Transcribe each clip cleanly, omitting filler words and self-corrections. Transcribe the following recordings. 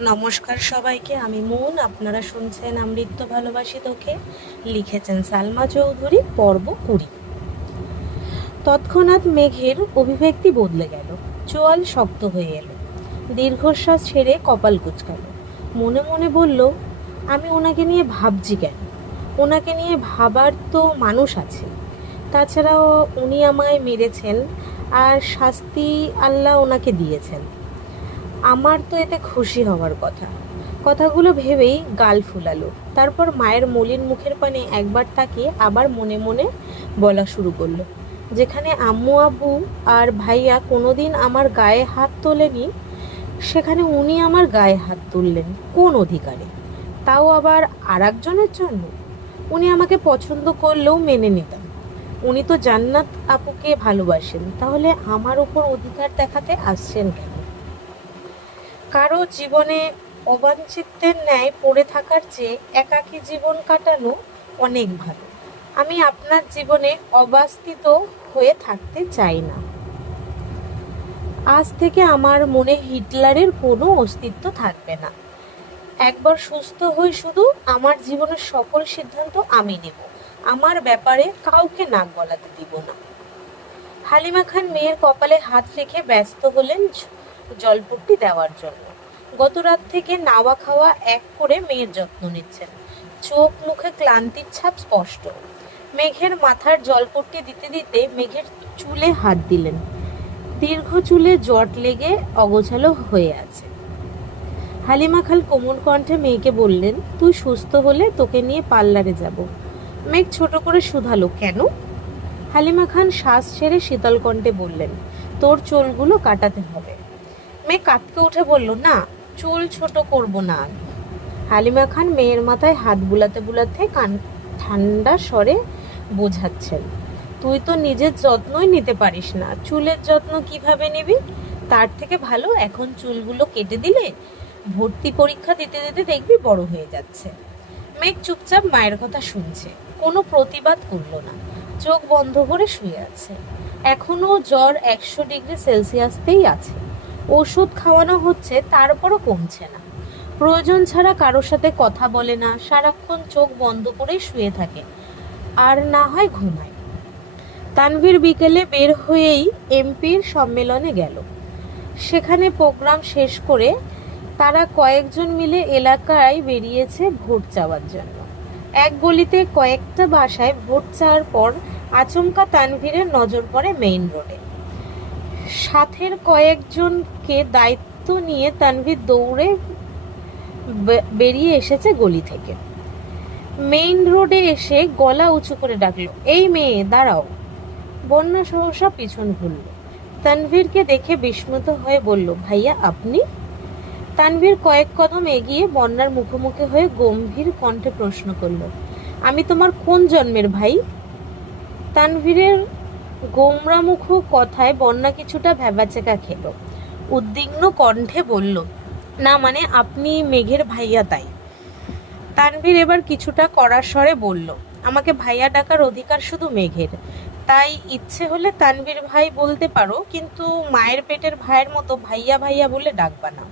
নমস্কার সবাইকে, আমি মুন। আপনারা শুনছেন আমৃত্য ভালোবাসি তোকে। লিখেছেন সালমা চৌধুরী। পর্ব 20। তৎক্ষণাৎ মেঘের অভিব্যক্তি বদলে গেল, চোয়াল শক্ত হয়ে এলো, দীর্ঘশ্বাস ছেড়ে কপাল কুঁচকালো। মনে মনে বলল, আমি ওনাকে নিয়ে ভাবছি কেন? ওনাকে নিয়ে ভাবার তো মানুষ আছে। তাছাড়াও উনি আমায় মেরেছেন, আর শাস্তি আল্লাহ ওনাকে দিয়েছেন। আমার তো এতে খুশি হওয়ার কথা। কথাগুলো ভেবেই গাল ফুলালো। তারপর মায়ের মলিন মুখের পানে একবার তাকিয়ে আবার মনে মনে বলা শুরু করলো, যেখানে আম্মু আব্বু আর ভাইয়া কোনোদিন আমার গায়ে হাত তোলেনি, সেখানে উনি আমার গায়ে হাত তুললেন কোন অধিকারে? তাও আবার আর একজনের জন্য। উনি আমাকে পছন্দ করলেও মেনে নিতাম। উনি তো জান্নাত আপুকে ভালোবাসেন, তাহলে আমার উপর অধিকার দেখাতে আসছেন কেন? কারো জীবনে অবাঞ্ছিতের ন্যায় পড়ে থাকার চেয়ে একাকী জীবন কাটানো অনেক ভালো। আমি আপনার জীবনে অবাস্থিত হয়ে থাকতে চাই না। আজ থেকে আমার মনে হিটলারের কোনো অস্তিত্ব থাকবে না। একবার সুস্থ হয়ে শুধু আমার জীবনের সকল সিদ্ধান্ত আমি নেব। আমার ব্যাপারে কাউকে নাক গলাতে দিব না। হালিমা খান মেয়ের কপালে হাত রেখে ব্যস্ত হলেন জলপট্টি দেওয়ার জন্য। গত রাত থেকে নাওয়া খাওয়া এক করে মেয়ের যত্ন নিচ্ছেন। চোখ মুখে ক্লান্তির ছাপ স্পষ্ট। মেঘের মাথার জলপট্টি দিতে দিতে মেঘের চুলে হাত দিলেন। দীর্ঘ চুলে জট লেগে অগোছালো হয়ে আছে। হালিমা খাল কোমল কণ্ঠে মেয়েকে বললেন, তুই সুস্থ হলে তোকে নিয়ে পার্লারে যাব। মেঘ ছোট করে শুধালো, কেন? হালিমা খান শ্বাস ছেড়ে শীতল কণ্ঠে বললেন, তোর চুলগুলো কাটাতে হবে। মেয়ে কাঁদকে উঠে বলল, না, চুল ছোট করব না। হালিমা খান মেয়ের মাথায় হাত বুলাতে বুলাতে ঠান্ডা স্বরে বোঝাচ্ছেন, তুই তো নিজের যত্নই নিতে পারিস না, চুলের যত্ন কিভাবে নিবি? তার থেকে ভালো এখন চুলগুলো কেটে দিলে ভর্তি পরীক্ষা দিতে দিতে দেখবি বড় হয়ে যাচ্ছে। মেঘ চুপচাপ মায়ের কথা শুনছে, কোনো প্রতিবাদ করলো না। চোখ বন্ধ করে শুয়ে আছে। এখনো জ্বর 100 ডিগ্রি সেলসিয়াসতেই আছে। ওষুধ খাওয়ানো হচ্ছে, তারপরও কমছে না। প্রয়োজন ছাড়া কারোর সাথে কথা বলে না, সারাক্ষণ চোখ বন্ধ করেই শুয়ে থাকে, আর না হয় ঘুমায়। তানভীর বিকেলে বের হয়েই এমপির সম্মেলনে গেল। সেখানে প্রোগ্রাম শেষ করে তারা কয়েকজন মিলে এলাকায় বেরিয়েছে ভোট চাওয়ার জন্য। এক গলিতে কয়েকটা বাসায় ভোট চাওয়ার পর আচমকা তানভীরের নজর পড়ে মেইন রোডে। সাথের কয়েকজনকে দায়িত্ব নিয়ে তানভীর দৌড়ে বেরিয়ে এসেছে গলি থেকে। মেইন রোডে এসে গলা উঁচু করে ডাকলো, এই মেয়ে দাঁড়াও। বন্যা সহসা পিছন ঘুরল। তানভীরকে দেখে বিস্মিত হয়ে বলল, ভাইয়া আপনি? তানভীর কয়েক কদম এগিয়ে বন্যার মুখোমুখি হয়ে গম্ভীর কণ্ঠে প্রশ্ন করল, আমি তোমার কোন জন্মের ভাই? তানভীরের গোমরামুখ কথায় বন্যা কিছুটা ভ্যাবাচেকা খেল। উদ্বিগ্ন কণ্ঠে বলল, না মানে আপনি মেঘের ভাইয়া তাই। তানভীর এবার কিছুটা কড়া স্বরে বলল, আমাকে ভাইয়া ডাকার অধিকার শুধু মেঘের, তাই ইচ্ছে হলে তানভীর ভাই বলতে পারো, কিন্তু মায়ের পেটের ভাইয়ের মতো ভাইয়া ভাইয়া বলে ডাকবা না।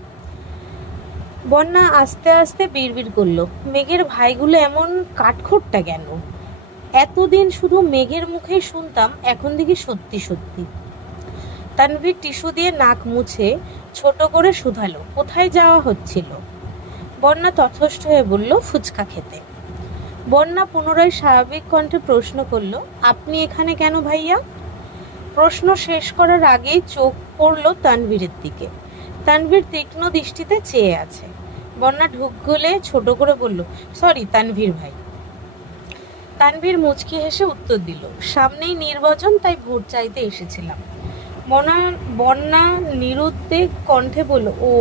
বন্যা আস্তে আস্তে বিড়বিড় করলো, মেঘের ভাইগুলো এমন কাঠখোট্টা কেন? এতদিন শুধু মেঘের মুখেই শুনতাম, এখন দেখি সত্যি সত্যি। তানভীর টিস্যু দিয়ে নাক মুছে ছোট করে শুধালো, কোথায় যাওয়া হচ্ছিল? বন্যা তথস্থ হয়ে বলল, ফুচকা খেতে। বন্যা পুনরায় স্বাভাবিক কণ্ঠে প্রশ্ন করল, আপনি এখানে কেন ভাইয়া? প্রশ্ন শেষ করার আগেই চোখ পড়ল তানভীরের দিকে। তানভীর তীক্ষ্ণ দৃষ্টিতে চেয়ে আছে। বন্যা ঢুক গলে ছোট করে বলল, সরি তানভীর ভাই। তানভীর মুচকি হেসে উত্তর দিল, সামনেই নির্বাচন, তাই ভোট চাইতে এসেছিলাম। বন্যা নিরুদ্বেগ কণ্ঠে বলল, ও।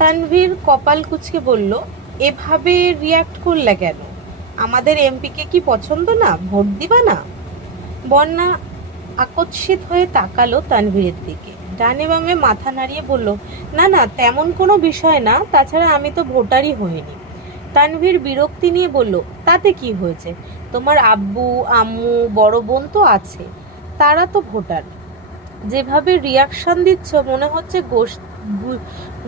তানভীর কপাল কুঁচকে বলল, এভাবে রিয়াক্ট করলে কেন? আমাদের এমপিকে কি পছন্দ না? ভোট দিবা না? বন্যা আকস্মিত হয়ে তাকালো তানভীরের দিকে, ডানে বামে মাথা নাড়িয়ে বলল, না না, তেমন কোনো বিষয় না, তাছাড়া আমি তো ভোটারই হইনি। তানভীর বিরক্তি নিয়ে বলল, তাতে কি হয়েছে? তোমার আব্বু আম্মু বড় বোন তো আছে, তারা তো ভোটার। যেভাবে রিয়াকশন দিচ্ছ মনে হচ্ছে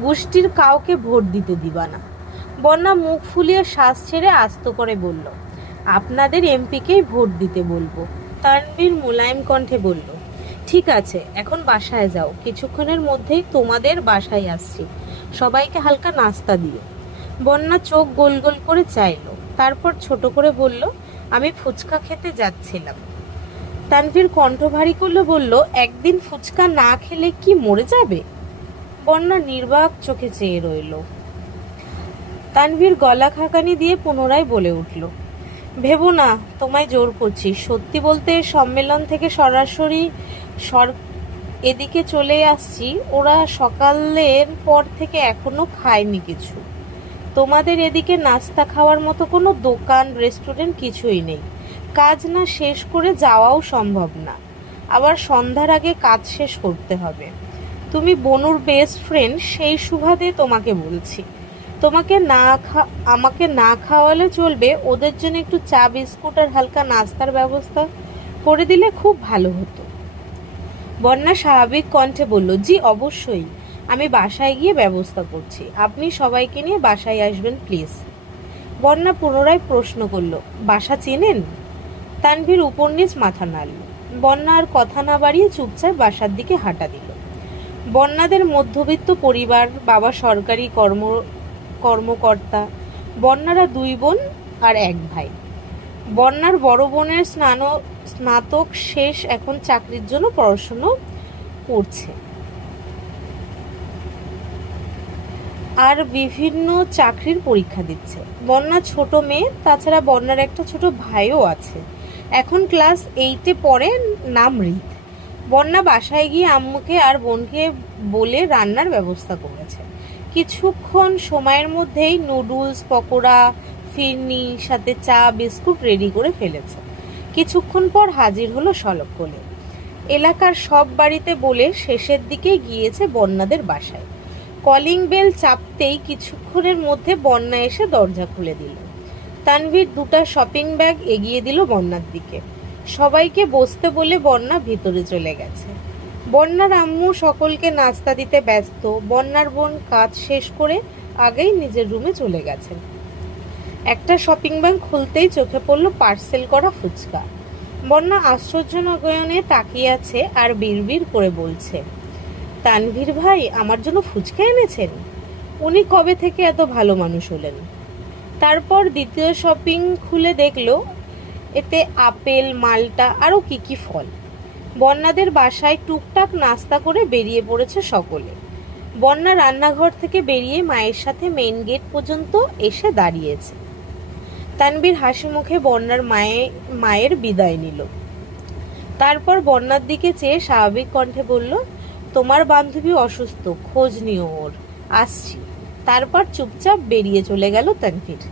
গোষ্ঠীর কাউকে ভোট দিতে দিবা না। বন্যা মুখ ফুলিয়ে শ্বাস ছেড়ে আস্ত করে বলল, আপনাদের এমপিকেই ভোট দিতে বলবো। তানভীর মোলায়েম কণ্ঠে বলল, ঠিক আছে, এখন বাসায় যাও, কিছুক্ষণের মধ্যেই তোমাদের বাসায় আসছি, সবাইকে হালকা নাস্তা দিও। বন্যা চোখ গোল গোল করে চাইল, তারপর ছোট করে বলল, আমি ফুচকা খেতে যাচ্ছিলাম। তানভীর কণ্ঠ ভারী করলে বলল, একদিন ফুচকা না খেলে কি মরে যাবে? বন্যা নির্বাক চোখে চেয়ে রইল। তানভীর গলা খাকানি দিয়ে পুনরায় বলে উঠল, ভেবো না তোমায় জোর করছি, সত্যি বলতে সম্মেলন থেকে সরাসরি এদিকে চলে আসছি, ওরা সকালের পর থেকে এখনো খায়নি কিছু। তোমাদের এদিকে নাস্তা খাওয়ার মতো কোনো দোকান রেস্টুরেন্ট কিছুই নেই, কাজ না শেষ করে যাওয়াও সম্ভব না, আবার সন্ধ্যার আগে কাজ শেষ করতে হবে। তুমি বনুর বেস্ট ফ্রেন্ড, সেই সুবাদে তোমাকে বলছি, আমাকে না খাওয়ালে চলবে, ওদের জন্য একটু চা বিস্কুট আর হালকা নাস্তার ব্যবস্থা করে দিলে খুব ভালো হতো। বন্যা স্বাভাবিক কণ্ঠে বলল, জি অবশ্যই, আমি বাসায় গিয়ে ব্যবস্থা করছি, আপনি সবাইকে নিয়ে বাসায় আসবেন প্লিজ। বন্যা পুনরায় প্রশ্ন করল, বাসা চেনেন? তানভীর উপর নিচ মাথা নাড়ল। বন্যা আর কথা না বাড়িয়ে চুপচাপ বাসার দিকে হাঁটা দিল। বন্যাদের মধ্যবিত্ত পরিবার, বাবা সরকারি কর্মকর্তা, বন্যারা 2 বোন আর 1 ভাই। বন্যার বড় বোনের স্নাতক শেষ, এখন চাকরির জন্য পড়াশুনো করছে আর বিভিন্ন চাকরির পরীক্ষা দিচ্ছে। বন্যা ছোট মেয়ে, তাছাড়া বন্যার একটা ছোট ভাইও আছে, এখন ক্লাস 8-এ পড়ে, নাম রিত। বন্যা বাসায় গিয়ে আম্মুকে আর বোনকে বলে রান্নার ব্যবস্থা করেছে। কিছুক্ষণ সময়ের মধ্যেই নুডলস, পকোড়া, ফিরনি, সাথে চা বিস্কুট রেডি করে ফেলেছে। কিছুক্ষণ পর হাজির হলো শলক কোলে। এলাকার সব বাড়িতে বলে শেষের দিকে গিয়েছে বন্যাদের বাসায়। কলিং বেল চাপতেই কিছুক্ষণের মধ্যে বন্যা এসে দরজা খুলে দিল। তানভীর 2টা শপিং ব্যাগ এগিয়ে দিল বন্যার দিকে। সবাইকে বসতে বলে বন্যা ভিতরে চলে গেছে। বন্যার আম্মু সকলকে নাস্তা দিতে ব্যস্ত। বন্যার বোন কাজ শেষ করে আগেই নিজের রুমে চলে গেছেন। একটা শপিং ব্যাগ খুলতেই চোখে পড়ল পার্সেল করা ফুচকা। বন্যা আশ্চর্য নয়নে তাকিয়ে আছে আর বিড়বিড় করে বলছে, তানভীর ভাই আমার জন্য ফুচকা এনেছেন? উনি কবে থেকে এত ভালো মানুষ হলেন? তারপর দ্বিতীয় শপিং খুলে দেখলো এতে আপেল, মাল্টা আরও কি কি ফল। বন্যাদের বাসায় টুকটাক নাস্তা করে বেরিয়ে পড়েছে সকলে। বন্যা রান্নাঘর থেকে বেরিয়ে মায়ের সাথে মেইন গেট পর্যন্ত এসে দাঁড়িয়েছে। তানভীর হাসি মুখে বন্যার মায়ের বিদায় নিল। তারপর বন্যার দিকে চেয়ে স্বাভাবিক কণ্ঠে বলল, তোমার বান্ধবী অসুস্থ, খোঁজ নিও ওর, আসছি। তারপর চুপচাপ বেরিয়ে চলে গেল তানভীর।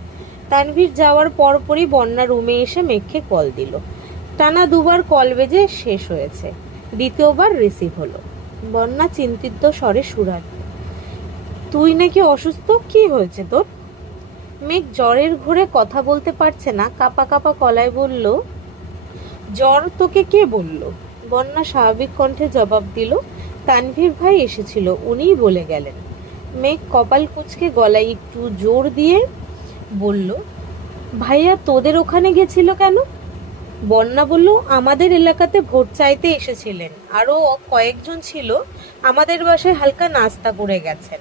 তানভীর যাওয়ার পরপরই বন্যা রুমে এসে মেঘকে কল দিল। টানা 2বার কল বেজে শেষ হয়েছে, দ্বিতীয়বার রিসিভ হলো। বন্যা চিন্তিত স্বরে সুরাল, তুই নাকি অসুস্থ, কি হয়েছে তোর? মেঘ জ্বরের ঘোরে কথা বলতে পারছে না, কাপা কাপা গলায় বলল, জ্বর তোকে কে বলল? বন্যা স্বাভাবিক কণ্ঠে জবাব দিল, তানভীর ভাই এসেছিল, উনিই বলে গেলেন। মেঘ কপাল কুঁচকে গলায় একটু জোর দিয়ে বলল, ভাইয়া তোদের ওখানে গেছিল কেন? বন্যা বলল, আমাদের এলাকাতে ভোট চাইতে এসেছিলেন, আরও কয়েকজন ছিল, আমাদের বাসায় হালকা নাস্তা করে গেছেন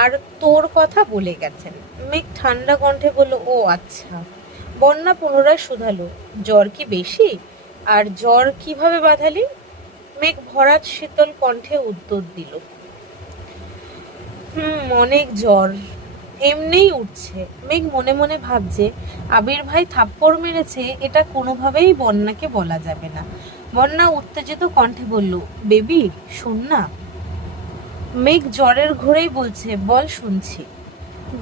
আর তোর কথা বলে গেছেন। মেঘ ঠান্ডা কণ্ঠে বলল, ও আচ্ছা। বন্যা পুনরায় শুধালো, জ্বর কি বেশি? আর জ্বর কিভাবে বাঁধালি? মেঘ ভরাট শীতল কণ্ঠে উত্তর দিল, অনেক জ্বর, এমনিই উঠছে। মেঘ মনে মনে ভাবছে, আবির ভাই থাপ্পড় মেরেছে, এটা কোনোভাবেই বন্যাকে বলা যাবে না। বন্যা উত্তেজিত কণ্ঠে বলল, বেবি শোন না। মেঘ জ্বরের ঘোরেই বলছে, বল শুনছি।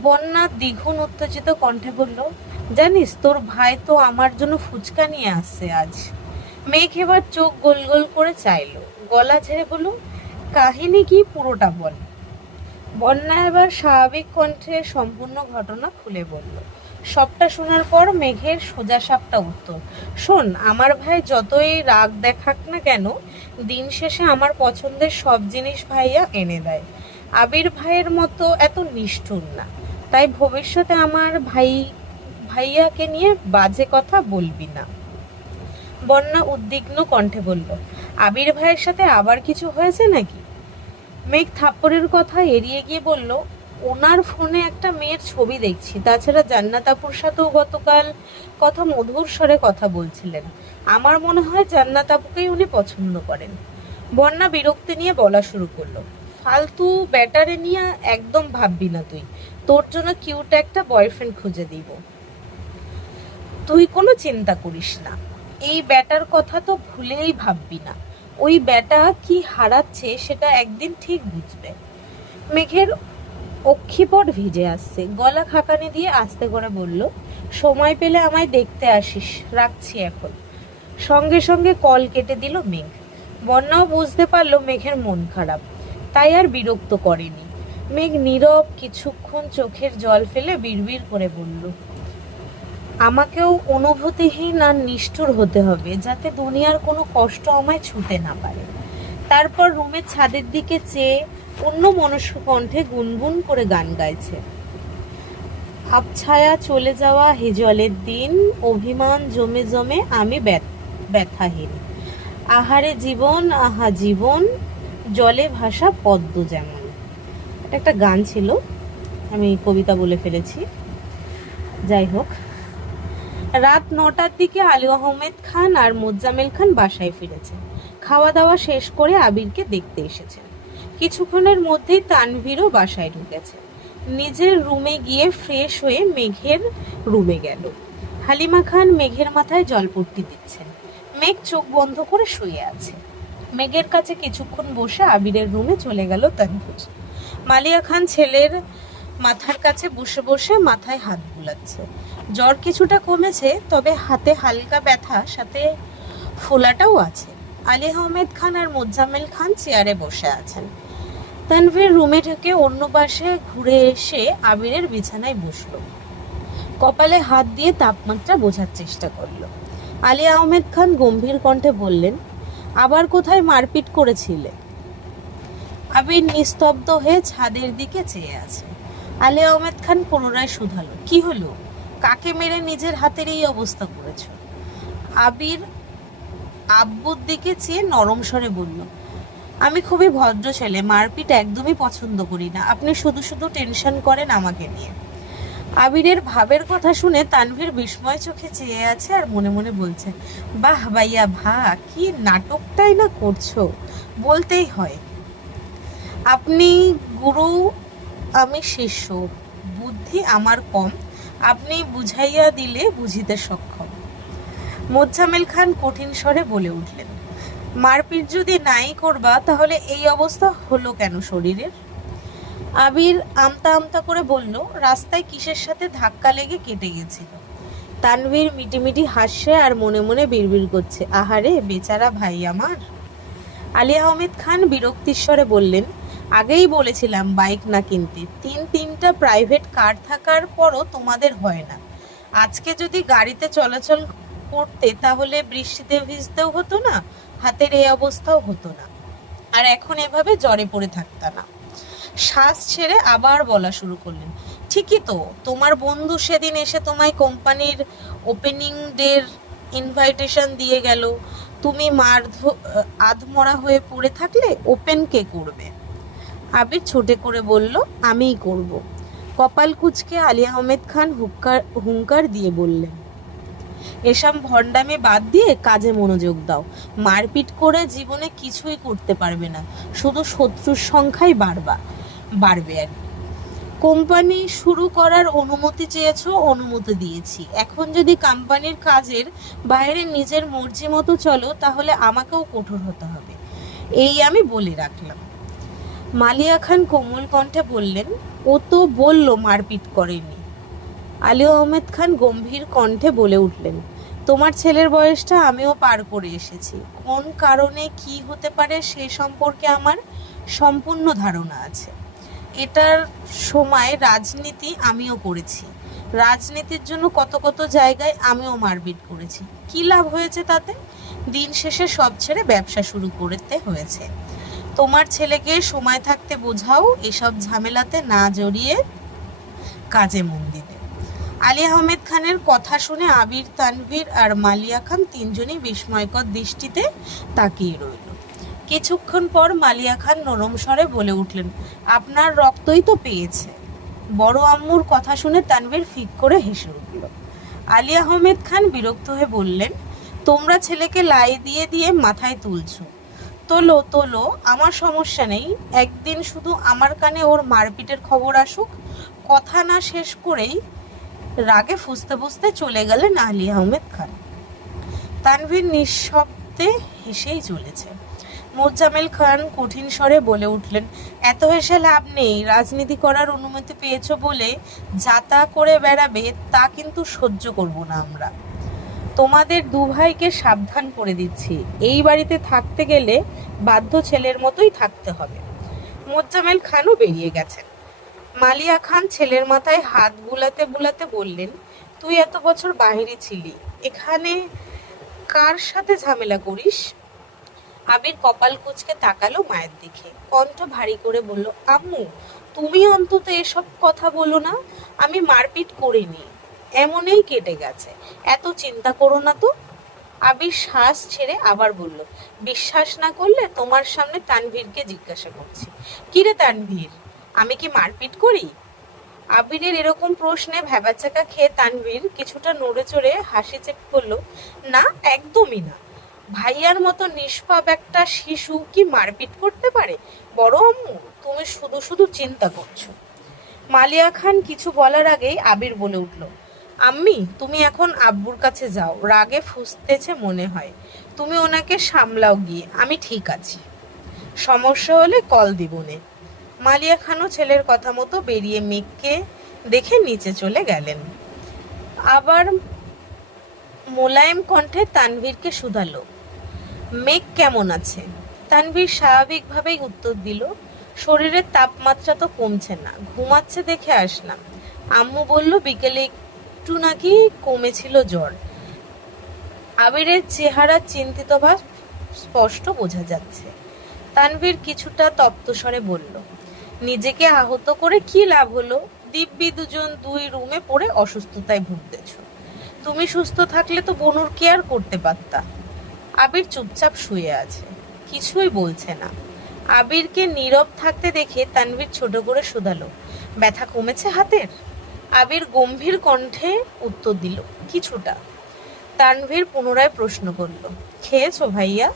বন্যা দ্বিগুণ উত্তেজিত কণ্ঠে বলল, জানিস তোর ভাই তো আমার জন্য ফুচকা নিয়ে আসছে আজ। মেঘ এবার চোখ গোল গোল করে চাইল, গলা ঝেড়ে বলল, কাহিনী কি, পুরোটা বল। বন্যা এবার স্বাভাবিক কণ্ঠে সম্পূর্ণ ঘটনা খুলে বলল। সবটা শোনার পর মেঘের সোজাসাপটা উত্তর, শোন, আমার ভাই যতই রাগ দেখাক না কেন, দিন শেষে আমার পছন্দের সব জিনিস ভাইয়া এনে দেয়। আবির ভাইয়ের মতো এত নিষ্ঠুর না, তাই ভবিষ্যতে আমার ভাইয়াকে নিয়ে বাজে কথা বলবি না। বন্যা উদ্বিগ্ন কণ্ঠে বলল, আবির ভাইয়ের সাথে আবার কিছু হয়েছে নাকি? মেঘ থাপ্পড়ের কথা এড়িয়ে গিয়ে বলল, ওনার ফোনে একটা মেয়ের ছবি দেখছি, তাছাড়া জান্নাত আপুর সাথেও গতকাল কথা মধুর স্বরে কথা বলছিলেন। আমার মনে হয় জান্নাত আপুকেই উনি পছন্দ করেন। বন্যা বিরক্তি নিয়ে বলা শুরু করলো, ফালতু ব্যাটারে নিয়ে একদম ভাববি না তুই, তোর জন্য কিউট একটা বয়ফ্রেন্ড খুঁজে দিব, তুই কোনো চিন্তা করিস না। এই ব্যাটার কথা তো ভুলেই ভাববি না, ওই ব্যাটা কি হারাচ্ছে সেটা একদিন ঠিক বুঝবে। মেঘের অক্ষিপট ভিজে আসছে, গলা খাকানি দিয়ে আস্তে করে বলল, সময় পেলে আমায় দেখতে আসিস, রাখছি এখন। সঙ্গে সঙ্গে কল কেটে দিল মেঘ। বন্যাও বুঝতে পারলো মেঘের মন খারাপ, তাই আর বিরক্ত করেনি। মেঘ নীরব কিছুক্ষণ চোখের জল ফেলে বিড়বিড় করে বলল, আমাকেও অনুভূতিহীন আর নিষ্ঠুর হতে হবে, যাতে দুনিয়ার কোনো কষ্ট আমায় ছুতে না পারে। তারপর রুমের ছাদের দিকে চেয়ে অন্য মনস্ক কণ্ঠে গুনগুন করে গান গাইছে। আবছায়া চলে যাওয়া হিজলের দিন, অভিমান জমে জমে আমি ব্যথাহীন, আহারে জীবন আহা জীবন, জলে ভাসা পদ্ম যেমন। এটা একটা গান ছিল, আমি কবিতা বলে ফেলেছি। যাই হোক, রাত 9টার দিকে আলী আহমেদ খান আর মোজাম্মেল খান বাসায় ফিরেছে। খাওয়া দাওয়া শেষ করে আবিরকে দেখতে এসেছে। কিছুক্ষণের মধ্যেই তানভীরও বাসায় ঢুকেছে। নিজের রুমে গিয়ে ফ্রেশ হয়ে মেঘের রুমে গেল। হালিমা খান মেঘের মাথায় জলপট্টি দিচ্ছেন। মেঘ চোখ বন্ধ করে শুয়ে আছে। মেঘের কাছে কিছুক্ষণ বসে আবিরের রুমে চলে গেল তানভীর। মালিয়া খান ছেলের মাথার কাছে বসে বসে মাথায় হাত বুলাচ্ছে। জ্বর কিছুটা কমেছে, তবে হাতে হালকা ব্যথা, সাথে ফোলাটাও আছে। আলী আহমেদ খান আর মোজাম্মেল খান চেয়ারে বসে আছেন। তানভীর রুমে ঢুকে অন্য পাশে ঘুরে এসে আবিরের বিছানায় বসলো। কপালে হাত দিয়ে তাপমাত্রা বোঝার চেষ্টা করলো। আলী আহমেদ খান গম্ভীর কণ্ঠে বললেন, আবার কোথায় মারপিট করেছিলে? আবির নিস্তব্ধ হয়ে ছাদের দিকে চেয়ে আছে। আলী আহমেদ খান পুনরায় শুধালো, কি হলো? কাকে মেরে নিজের হাতের এই অবস্থা করেছ? আবির আব্বুর দিকে চেয়ে নরম স্বরে বলল, আমি খুবই ভদ্র ছেলে, মারপিট একদমই পছন্দ করি না, আপনি শুধু শুধু টেনশন করেন আমাকে নিয়ে। আবিরের ভাবের কথা শুনে তানভীর বিস্ময় চোখে চেয়ে আছে আর মনে মনে বলছে, বাহ ভাইয়া ভা, কি নাটকটাই না করছো, বলতেই হয়। আপনি গুরু, আমি শিষ্য, বুদ্ধি আমার কম, আপনি বুঝাইয়া দিলে বুঝিতে সক্ষম। মোজাম্মেল খান কঠিন স্বরে বলে উঠলেন, মারপিট যদি নাই করবা তাহলে এই অবস্থা হলো কেন শরীরের? আবির আমতা আমতা করে বলল, রাস্তায় কিসের সাথে ধাক্কা লেগে কেটে গেছিল। তানভীর মিটিমিটি হাসছে আর মনে মনে বিড়বিড় করছে, আহারে বেচারা ভাই আমার। আলী আহমেদ খান বিরক্তির স্বরে বললেন, আগেই বলেছিলাম বাইক না কিনতে, তিনটা প্রাইভেট কার থাকার পরও তোমাদের হয় না। আজকে যদি গাড়িতে চলাচল করতে তাহলে বৃষ্টিতে ভিজতেও হতো না, হাতের এই অবস্থাও হতো না, আর এখন এভাবে জ্বরে পড়ে থাকতা না। শ্বাস ছেড়ে আবার বলা শুরু করলেন, ঠিকই তো, তোমার বন্ধু সেদিন এসে তোমায় কোম্পানির ওপেনিং ডের ইনভাইটেশন দিয়ে গেল, তুমি আধমরা হয়ে পড়ে থাকলে ওপেন কে করবে? আবির ছোটে করে বলল, আমিই করব। কপাল কুঁচকে আলী আহমেদ খান হুঙ্কার দিয়ে বললেন, এসব ভণ্ডামি বাদ দিয়ে কাজে মনোযোগ দাও, মারপিট করে জীবনে কিছুই করতে পারবে না, শুধু শত্রুর সংখ্যাই বাড়বে। আর কোম্পানি শুরু করার অনুমতি চেয়েছো, অনুমতি দিয়েছি, এখন যদি কোম্পানির কাজের বাইরে নিজের মর্জি মতো চলো তাহলে আমাকেও কঠোর হতে হবে, এই আমি বলে রাখলাম। মালিয়া খান কোমল কণ্ঠে বললেন, ও তো বলল মারপিট করেনি। আলী আহমেদ খান গম্ভীর কণ্ঠে বলে উঠলেন, তোমার ছেলের বয়সটা আমিও পার করে এসেছি, কোন কারণে কি হতে পারে সে সম্পর্কে আমার সম্পূর্ণ ধারণা আছে। এটার সময় রাজনীতি আমিও করেছি, রাজনীতির জন্য কত কত জায়গায় আমিও মারপিট করেছি, কি লাভ হয়েছে তাতে? দিন শেষে সব ছেড়ে ব্যবসা শুরু করতে হয়েছে। তোমার ছেলেকে সময় থাকতে বোঝাও এসব ঝামেলাতে না জড়িয়ে কাজে মন দিতে। আলী আহমেদ খানের কথা শুনে আবির, তানভীর আর মালিয়া খান তিনজনই বিস্ময়কর দৃষ্টিতে তাকিয়ে রইল। কিছুক্ষণ পর মালিয়া খান নরম স্বরে বলে উঠলেন, আপনার রক্তই তো পেয়েছে। বড় আম্মুর কথা শুনে তানভীর ফিক করে হেসে উঠল। আলী আহমেদ খান বিরক্ত হয়ে বললেন, তোমরা ছেলেকে লাই দিয়ে দিয়ে মাথায় তুলছো। তোলো তোলো, আমার সমস্যা নেই, একদিন শুধু আমার কানে ওর মারপিটের খবর আসুক। কথা না শেষ করেই রাগে ফুঁসতে ফুঁসতে চলে গেলেন আলী আহমেদ খান। তানভীর নিঃশব্দে হেসেই চলেছে। মোজাম্মেল খান কঠিন স্বরে বলে উঠলেন, এত হেসে লাভ নেই। রাজনীতি করার অনুমতি পেয়েছো বলে যাতা করে বেড়াবে তা কিন্তু সহ্য করব না আমরা। তোমাদের দু ভাইকে সাবধান করে দিচ্ছি, এই বাড়িতে থাকতে গেলে বাধ্য ছেলের মতোই থাকতে হবে। মোজাম্মেল খানও বেরিয়ে গেছেন। মালিয়া খান ছেলের মাথায় হাত বুলাতে বুলাতে বললেন, তুই এত বছর বাইরে ছিলি, এখানে কার সাথে ঝামেলা করিস? আবির কপাল কুঁচকে তাকালো মায়ের দিকে, কণ্ঠ ভারী করে বলল, আম্মু তুমি অন্তত এসব কথা বলো না। আমি মারপিট করিনি, এমনই কেটে গেছে, এত চিন্তা করো না তো। আবির শ্বাস ছেড়ে আবার বলল, বিশ্বাস না করলে তোমার সামনে তানভীরকে জিজ্ঞাসা করছি। কিরে তানভীর, আমি কি মারপিট করি? আবিরের এরকম প্রশ্নে ভ্যাবাচাকা খেয়ে তানভীর কিছুটা নড়ে চড়ে হাসি চেপে বলল, না একদমই না। ভাইয়ার মতো নিষ্পাপ একটা শিশু কি মারপিট করতে পারে? বড় আম্মু, তুমি শুধু শুধু চিন্তা করছো। মালিয়া খান কিছু বলার আগেই আবির বলে উঠল, আম্মি তুমি এখন আব্বুর কাছে যাও, রাগে ফুঁসতেছে মনে হয়, তুমি ওনাকে সামলাও গিয়ে, আমি ঠিক আছি, সমস্যা হলে কল দিবনে। মালিয়া খানও ছেলের কথা মতো বেরিয়ে মেঘকে দেখে নিচে চলে গেলেন। আবার মোলায়েম কণ্ঠে তানভীরকে শুধালো, মেঘ কেমন আছে? তানভীর স্বাভাবিকভাবেই উত্তর দিল, শরীরের তাপমাত্রা তো কমছে না, ঘুমাচ্ছে দেখে আসলাম। আম্মু বলল বিকেলে একটু নাকি কমেছিল জ্বর। আবিরের চেহারা চিন্তিত ভাব স্পষ্ট বোঝা যাচ্ছে। তানভীর কিছুটা তপ্ত স্বরে বলল, নিজেকে আহত করে কি লাভ হলো? দিব্যি দুজন দুই রুমে পড়ে অসুস্থতায় ভুগতেছ। তুমি সুস্থ থাকলে তো বনুর কেয়ার করতে পারতা। আবির চুপচাপ শুয়ে আছে, কিছুই বলছে না। আবিরকে নীরব থাকতে দেখে তানভীর ছোট করে শুধালো, ব্যথা কমেছে হাতের? আবির গম্ভীর কণ্ঠে উত্তর দিল, কিছুটা। তানভীর পুনরায় প্রশ্ন করল, খেয়েছো ভাইয়া?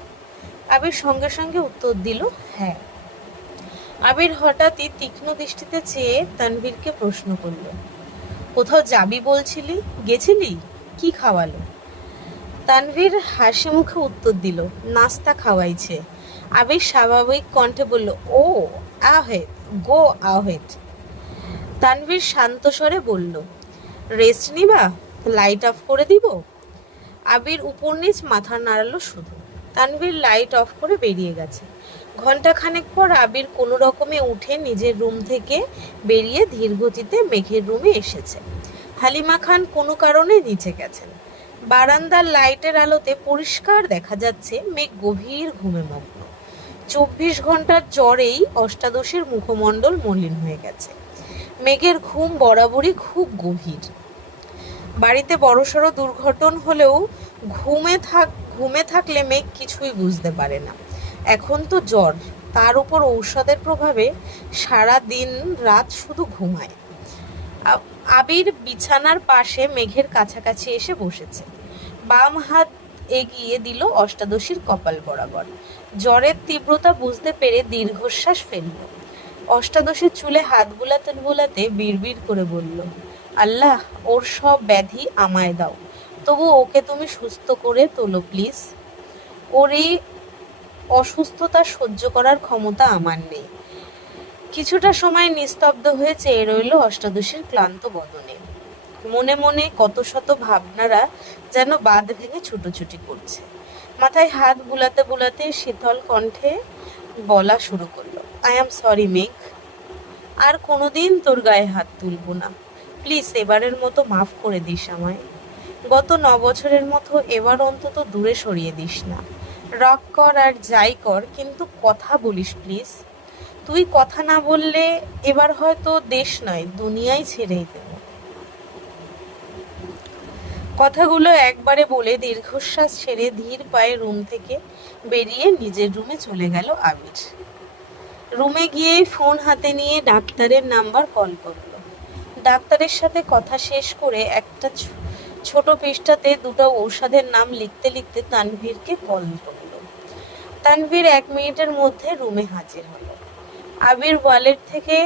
আবির সঙ্গে সঙ্গে উত্তর দিল, হ্যাঁ। আবির হঠাৎই তীক্ষ্ণ দৃষ্টিতে চেয়ে তানভীরকে প্রশ্ন করল, কোথাও যাবি বলছিলি, গেছিলি? কি খাওয়ালো? তানভীর হাসি মুখে উত্তর দিল, নাস্তা খাওয়াইছে। আবির স্বাভাবিক কণ্ঠে বলল, ও আহেদ, গো আহেদ। তানভীর শান্ত স্বরে বলল, রেস্ট নিবা? লাইট অফ করে দিব? আবির উপর নিচ মাথা নাড়ালো শুধু। তানভীর লাইট অফ করে বেরিয়ে গেছে। ঘণ্টাখানেক পর আবির কোনো রকমে উঠে নিজের রুম থেকে বেরিয়ে ধীর গতিতে মেঘের রুমে এসেছে। হালিমা খান কোনো কারণে নিচে গেছেন। বারান্দার লাইটের আলোতে পরিষ্কার দেখা যাচ্ছে মেঘ গভীর ঘুমে মগ্ন। 24 ঘন্টার জ্বরেই অষ্টাদশীর মুখমণ্ডল মলিন হয়ে গেছে। মেঘের ঘুম বরাবরই খুব গভীর। বাড়িতে বড়সড় দুর্ঘটনা হলেও ঘুমে থাকলে মেঘ কিছুই বুঝতে পারে না। এখন তো জ্বর, তার উপর ঔষধের প্রভাবে সারা দিন রাত শুধু ঘুমায়। আবির বিছানার পাশে মেঘের কাছাকাছি এসে বসেছে। বাম হাত এগিয়ে দিল অষ্টাদশীর কপাল বরাবর। জ্বরের তীব্রতা বুঝতে পেরে দীর্ঘশ্বাস ফেলল। অষ্টাদশীর চুলে হাত বুলাতে বুলাতে বিড়বিড় করে বলল, আল্লাহ, ওর সব ব্যাধি আমায় দাও, তবু ওকে তুমি সুস্থ করে তোলো প্লিজ। ওর এই অসুস্থতা সহ্য করার ক্ষমতা আমার নেই। কিছুটা সময় নিস্তব্ধ হয়ে চেয়ে রইল অষ্টাদশীর ক্লান্ত বদনে। মনে মনে কত শত ভাবনারা যেন বাঁধ ভেঙে ছুটোছুটি করছে। মাথায় হাত বুলাতে বুলাতে শীতল কণ্ঠে বলা শুরু করলো, আই অ্যাম সরি মেঘ, আর কোনোদিন তোর গায়ে হাত তুলব না। প্লিজ এবারের মতো মাফ করে দিস আমায়। গত 9 বছরের মতো এবার অন্তত দূরে সরিয়ে দিস না। রাগ কর আর যাই কর, কিন্তু কথা বলিস প্লিজ। তুই কথা না বললে এবার হয়তো দেশ নয় দুনিয়াই ছেড়েই দেব। কথাগুলো একবারে বলে দীর্ঘশ্বাস ছেড়ে ধীর পায়ে রুম থেকে বেরিয়ে নিজের রুমে চলে গেল আবির। রুমে গিয়ে ফোন হাতে নিয়ে ডাক্তারের নাম্বার কল করলো। ডাক্তারের সাথে কথা শেষ করে একটা ছোট পৃষ্ঠাতে দুটো ঔষধের নাম লিখতে লিখতে তানভীরকে কল করলো। তানভীর 1 মিনিটের মধ্যে রুমে হাজির হলো। আবির ওয়ালেট থেকে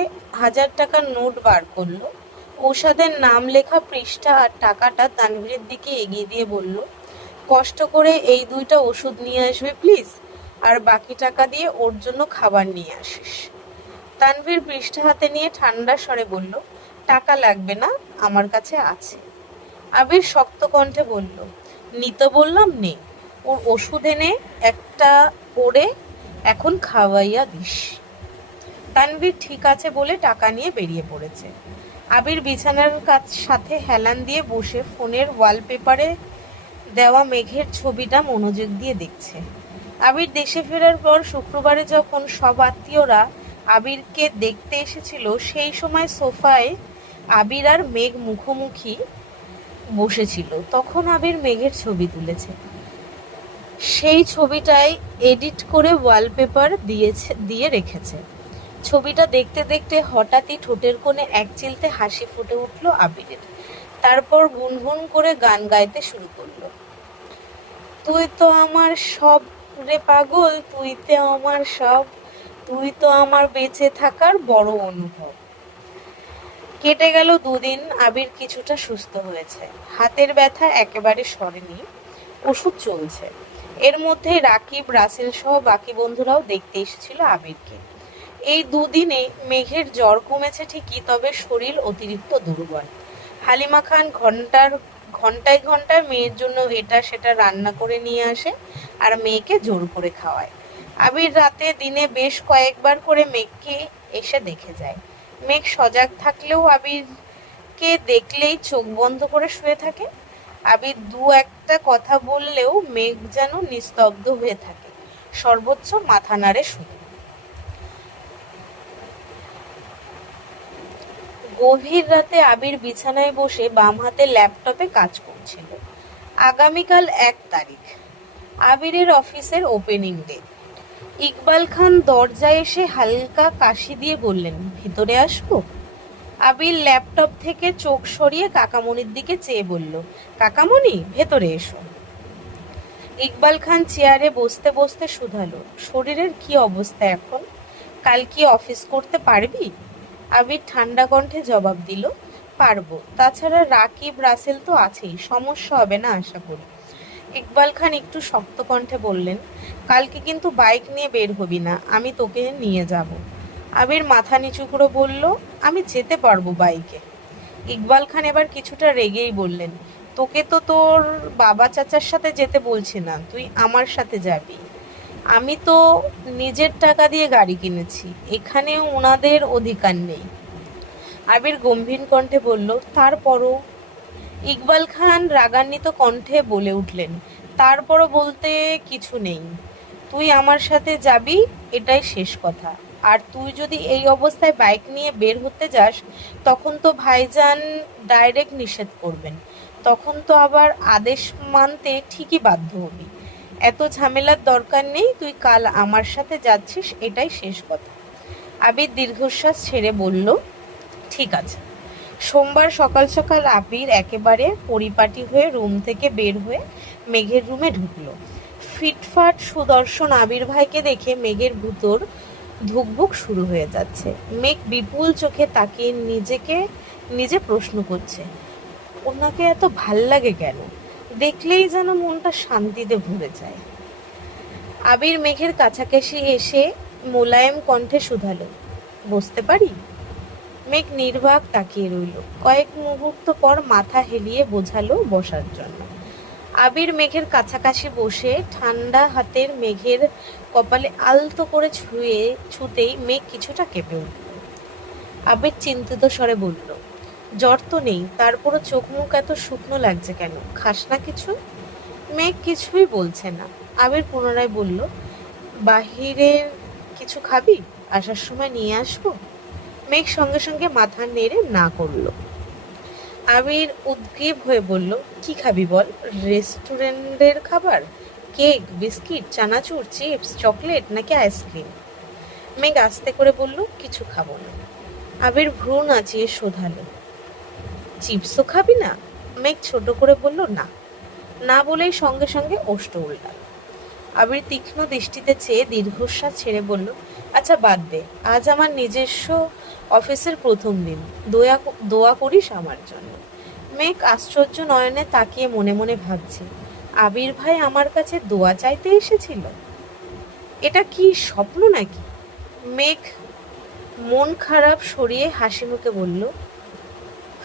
1000 টাকার নোট বার করলো। ঔষধের নাম লেখা পৃষ্ঠা আর টাকাটা তানভীরের দিকে এগিয়ে দিয়ে বলল, কষ্ট করে এই 2টা ওষুধ নিয়ে আসবে প্লিজ, আর বাকি টাকা দিয়ে ওর জন্য খাবার নিয়ে আসিস। তানভীর পৃষ্ঠা হাতে নিয়ে ঠান্ডা স্বরে বলল, টাকা লাগবে না, আমার কাছে আছে। আবির শক্ত কণ্ঠে বলল, নিতে বললাম নে, ওর ওষুধ এনে একটা করে এখন খাওয়াইয়া দিস। তানভীর ঠিক আছে বলে টাকা নিয়ে বেরিয়ে পড়েছে। আবির বিছানার সাথে হেলান দিয়ে বসে ফোনের ওয়ালপেপারে দেওয়া মেঘের ছবিটা মনোযোগ দিয়ে দেখছে। আবির দেশে ফেরার পর শুক্রবারে যখন সব আত্মীয়রা আবিরকে দেখতে এসেছিল, সেই সময় সোফায় আবির আর মেঘ মুখোমুখি বসেছিল। তখন আবির মেঘের ছবি তুলেছে, সেই ছবিটাই এডিট করে ওয়ালপেপার দিয়ে রেখেছে। ছবিটা দেখতে দেখতে হঠাৎই ঠোঁটের কোণে একচিলতে হাসি ফুটে উঠল আবিরের। তারপর গুনগুন করে গান গাইতে শুরু করলো, তুই তো আমার সব রে পাগল, তুই তো আমার সব, তুই তো আমার বেঁচে থাকার বড় অনুভব। কেটে গেল 2 দিন। আবির কিছুটা সুস্থ হয়েছে, হাতের ব্যথা একেবারে সরেনি, ওষুধ চলছে। এর মধ্যে রাকিব, রাসেল সহ বাকি বন্ধুরাও দেখতে এসেছিল আবিরকে। এই 2 দিনে মেঘের জ্বর কমেছে ঠিকই, তবে শরীর অতিরিক্ত দুর্বল। হালিমা খান ঘন্টায় ঘন্টায় মেয়ের জন্য এটা সেটা রান্না করে নিয়ে আসে আর মেয়েকে জোর করে খাওয়ায়। আবির রাতে দিনে বেশ কয়েকবার করে মেঘকে এসে দেখে যায়। মেঘ সজাগ থাকলেও আবিরকে দেখলেই চোখ বন্ধ করে শুয়ে থাকে। আবির 2-1টা কথা বললেও মেঘ যেন নিস্তব্ধ হয়ে থাকে, সর্বোচ্চ মাথা নাড়ে শুধু। গভীর রাতে আবির বিছানায় বসে বাম হাতে ল্যাপটপে কাজ করছিল। আগামীকাল 1 তারিখ, আবিরের অফিসের ওপেনিং ডে। ইকবাল খান দরজায় এসে হালকা কাশি দিয়ে বললেন, ভিতরে আসবো? আবির ল্যাপটপ থেকে চোখ সরিয়ে কাকামণির দিকে চেয়ে বলল, কাকামণি, ভেতরে এসো। ইকবাল খান চেয়ারে বসতে বসতে শুধালো, শরীরের কি অবস্থা এখন? কাল কি অফিস করতে পারবি? আবির ঠান্ডা কণ্ঠে জবাব দিল, পারবো। তাছাড়া রাকিব, রাসেল তো আছেই, সমস্যা হবে না আশা করি। ইকবাল খান একটু শক্ত কণ্ঠে বললেন, কালকে কিন্তু বাইক নিয়ে বের হবি না, আমি তোকে নিয়ে যাব। আবির মাথা নিচু করে বলল, আমি যেতে পারবো বাইকে। ইকবাল খান এবার কিছুটা রেগেই বললেন, তোকে তো তোর বাবা চাচার সাথে যেতে বলছি না, তুই আমার সাথে যাবি। আমি তো নিজের টাকা দিয়ে গাড়ি কিনেছি, এখানে ওনাদের অধিকার নেই। আবির গম্ভীর কণ্ঠে বলল, তারপরও? ইকবাল খান রাগান্বিত কণ্ঠে বলে উঠলেন, তারপরও বলতে কিছু নেই, তুই আমার সাথে যাবি, এটাই শেষ কথা। আর তুই যদি এই অবস্থায় বাইক নিয়ে বের হতে যাস, তখন তো ভাইজান ডাইরেক্ট নিষেধ করবেন, তখন তো আবার আদেশ মানতে ঠিকই বাধ্য হবি। এত ঝামেলার দরকার নেই, তুই কাল আমার সাথে যাচ্ছিস, এটাই শেষ কথা। আবির দীর্ঘশ্বাস ছেড়ে বলল, ঠিক আছে। সোমবার সকাল সকাল আবির একেবারে পরিপাটি হয়ে রুম থেকে বের হয়ে মেঘের রুমে ঢুকলো। ফিটফাট সুদর্শন আবির ভাইকে দেখে মেঘের ভিতর ধুকবুক শুরু হয়ে যাচ্ছে। মেঘ বিপুল চোখে তাকিয়ে নিজে প্রশ্ন করছে, ওনাকে এত ভাল লাগে কেন? দেখলেই যেন মনটা শান্তিতে ভরে যায়। আবির মেঘের কাছাকাছি এসে মোলায়েম কণ্ঠে শুধালো, বসতে পারি? মেঘ নির্বাক তাকিয়ে রইল। কয়েক মুহূর্ত পর মাথা হেলিয়ে বোঝালো বসার জন্য। আবির মেঘের কাছাকাছি বসে ঠান্ডা হাতের মেঘের কপালে আলতো করে ছুতেই মেঘ কিছুটা কেঁপে উঠল। আবির চিন্তিত স্বরে বলল, জ্বর তো নেই, তারপরও চোখ মুখ এত শুকনো লাগছে কেন? খাস না কিছু? মেঘ কিছুই বলছে না। আবির পুনরায় বলল, বাহিরের কিছু খাবি? আসার সময় নিয়ে আসবো? মেঘ সঙ্গে সঙ্গে মাথা নেড়ে না করলো। আবির উদ্গ্রীব হয়ে বলল, কি খাবি বল? রেস্টুরেন্টের খাবার? কেক, বিস্কিট, চানাচুর, চিপস, চকলেট নাকি আইসক্রিম? মেঘ আস্তে করে বলল, কিছু খাবো না। আবির ভ্রু নাচিয়ে শোধালো, চিপসও খাবি না? মেঘ ছোট করে বলল, না। না বলেই সঙ্গে সঙ্গে ওষ্ঠ উল্টাল। আবির তীক্ষ্ণ দৃষ্টিতে চেয়ে দীর্ঘশ্বাস ছেড়ে বলল, আচ্ছা বাদ দে, আজ আমার নিজস্ব অফিসের প্রথম দিন, দোয়া করিস আমার জন্য। মেঘ আশ্চর্য নয়নে তাকিয়ে মনে মনে ভাবছে, আবির ভাই আমার কাছে দোয়া চাইতে এসেছিল? এটা কি স্বপ্ন নাকি? মেঘ মন খারাপ সরিয়ে হাসি মুখে বলল,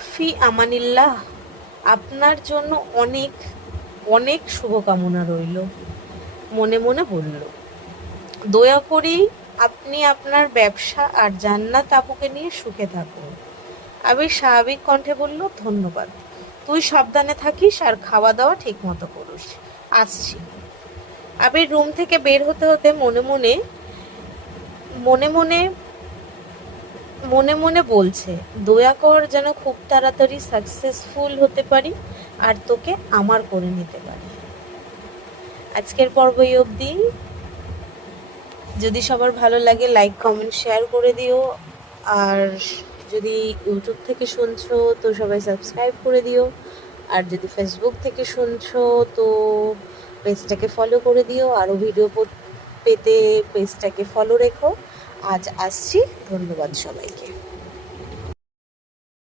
ফি আমানিল্লাহ, আপনার জন্য অনেক অনেক শুভকামনা রইল। মনে মনে বলল, দয়া করি আপনি আপনার ব্যবসা আর জান্নাত আপুকে নিয়ে সুখে থাকুন। আবির স্বাভাবিক কণ্ঠে বলল, ধন্যবাদ। তুই সাবধানে থাকিস আর খাওয়া দাওয়া ঠিক মতো করিস। আসছি। আবির রুম থেকে বের হতে হতে মনে মনে মনে মনে মনে মনে বলছে, দয়া কর যেন খুব তাড়াতাড়ি সাকসেসফুল হতে পারি আর তোকে আমার করে নিতে পারি। আজকের পর্ব এই অবধি। যদি সবার ভালো লাগে লাইক কমেন্ট শেয়ার করে দিও, আর যদি ইউটিউব থেকে শুনছো তো সবাই সাবস্ক্রাইব করে দিও, আর যদি ফেসবুক থেকে শুনছো তো পেজটাকে ফলো করে দিও, আরও ভিডিও পেতে পেজটাকে ফলো রেখো। আজ আসছি, ধন্যবাদ সবাইকে।